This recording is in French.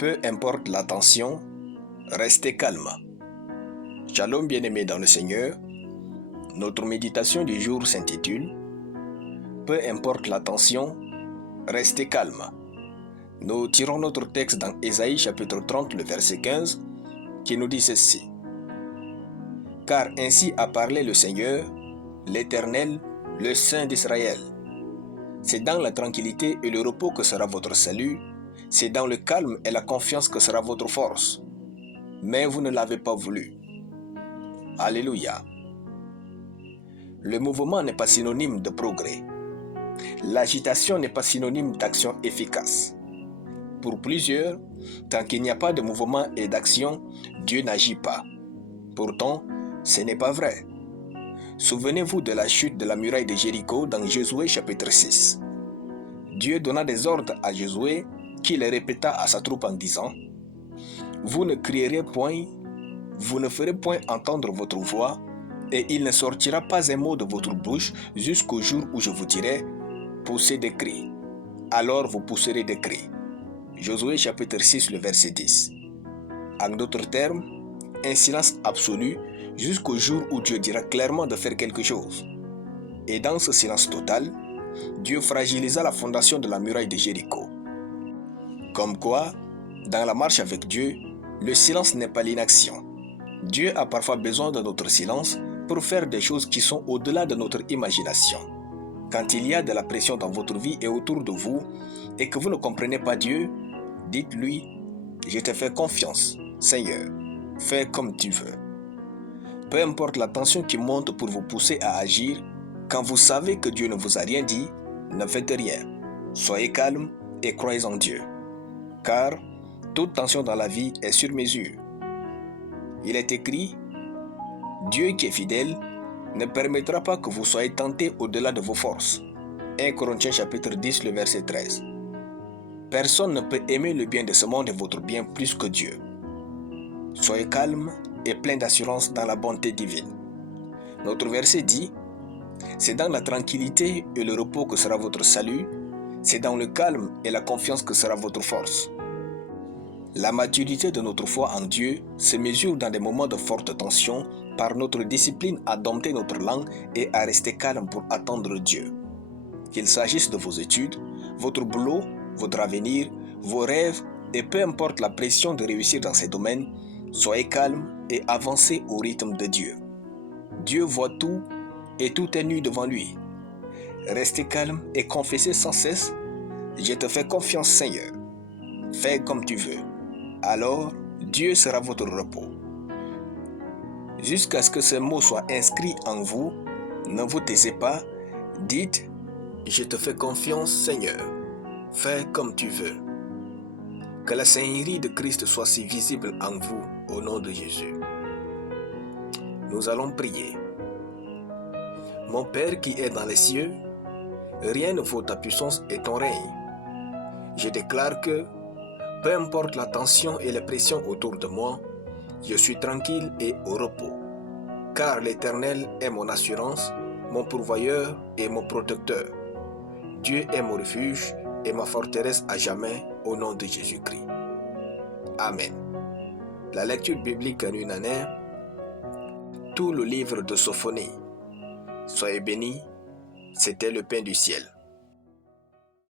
Peu importe la tension, restez calme. Shalom bien-aimés dans le Seigneur, notre méditation du jour s'intitule « Peu importe la tension, restez calme ». Nous tirons notre texte dans Ésaïe chapitre 30, le verset 15, qui nous dit ceci. « Car ainsi a parlé le Seigneur, l'Éternel, le Saint d'Israël. C'est dans la tranquillité et le repos que sera votre salut, c'est dans le calme et la confiance que sera votre force. Mais vous ne l'avez pas voulu. » Alléluia. Le mouvement n'est pas synonyme de progrès. L'agitation n'est pas synonyme d'action efficace. Pour plusieurs, tant qu'il n'y a pas de mouvement et d'action, Dieu n'agit pas. Pourtant, ce n'est pas vrai. Souvenez-vous de la chute de la muraille de Jéricho dans Josué chapitre 6. Dieu donna des ordres à Josué qui les répéta à sa troupe en disant « Vous ne crierez point, vous ne ferez point entendre votre voix, et il ne sortira pas un mot de votre bouche jusqu'au jour où je vous dirai « Poussez des cris ». Alors vous pousserez des cris. » Josué chapitre 6, le verset 10. En d'autres termes, un silence absolu jusqu'au jour où Dieu dira clairement de faire quelque chose. Et dans ce silence total, Dieu fragilisa la fondation de la muraille de Jéricho. Comme quoi, dans la marche avec Dieu, le silence n'est pas l'inaction. Dieu a parfois besoin de notre silence pour faire des choses qui sont au-delà de notre imagination. Quand il y a de la pression dans votre vie et autour de vous, et que vous ne comprenez pas Dieu, dites-lui « Je te fais confiance, Seigneur, fais comme tu veux. » Peu importe la tension qui monte pour vous pousser à agir, quand vous savez que Dieu ne vous a rien dit, ne faites rien. Soyez calme et croyez en Dieu. Car toute tension dans la vie est sur mesure. Il est écrit « Dieu qui est fidèle ne permettra pas que vous soyez tentés au-delà de vos forces. » 1 Corinthiens chapitre 10, le verset 13. Personne ne peut aimer le bien de ce monde et votre bien plus que Dieu. Soyez calme et plein d'assurance dans la bonté divine. Notre verset dit « C'est dans la tranquillité et le repos que sera votre salut, c'est dans le calme et la confiance que sera votre force. » La maturité de notre foi en Dieu se mesure dans des moments de forte tension par notre discipline à dompter notre langue et à rester calme pour attendre Dieu. Qu'il s'agisse de vos études, votre boulot, votre avenir, vos rêves et peu importe la pression de réussir dans ces domaines, soyez calme et avancez au rythme de Dieu. Dieu voit tout et tout est nu devant lui. Restez calme et confessez sans cesse « Je te fais confiance Seigneur. Fais comme tu veux. » Alors, Dieu sera votre repos. Jusqu'à ce que ce mot soit inscrit en vous, ne vous taisez pas, dites « Je te fais confiance Seigneur. Fais comme tu veux. » Que la Seigneurie de Christ soit si visible en vous au nom de Jésus. Nous allons prier. Mon Père qui est dans les cieux, rien ne vaut ta puissance et ton règne. Je déclare que, peu importe la tension et les pressions autour de moi, je suis tranquille et au repos. Car l'Éternel est mon assurance, mon pourvoyeur et mon protecteur. Dieu est mon refuge et ma forteresse à jamais au nom de Jésus-Christ. Amen. La lecture biblique en une année, tout le livre de Sophonie. Soyez bénis, c'était le pain du ciel.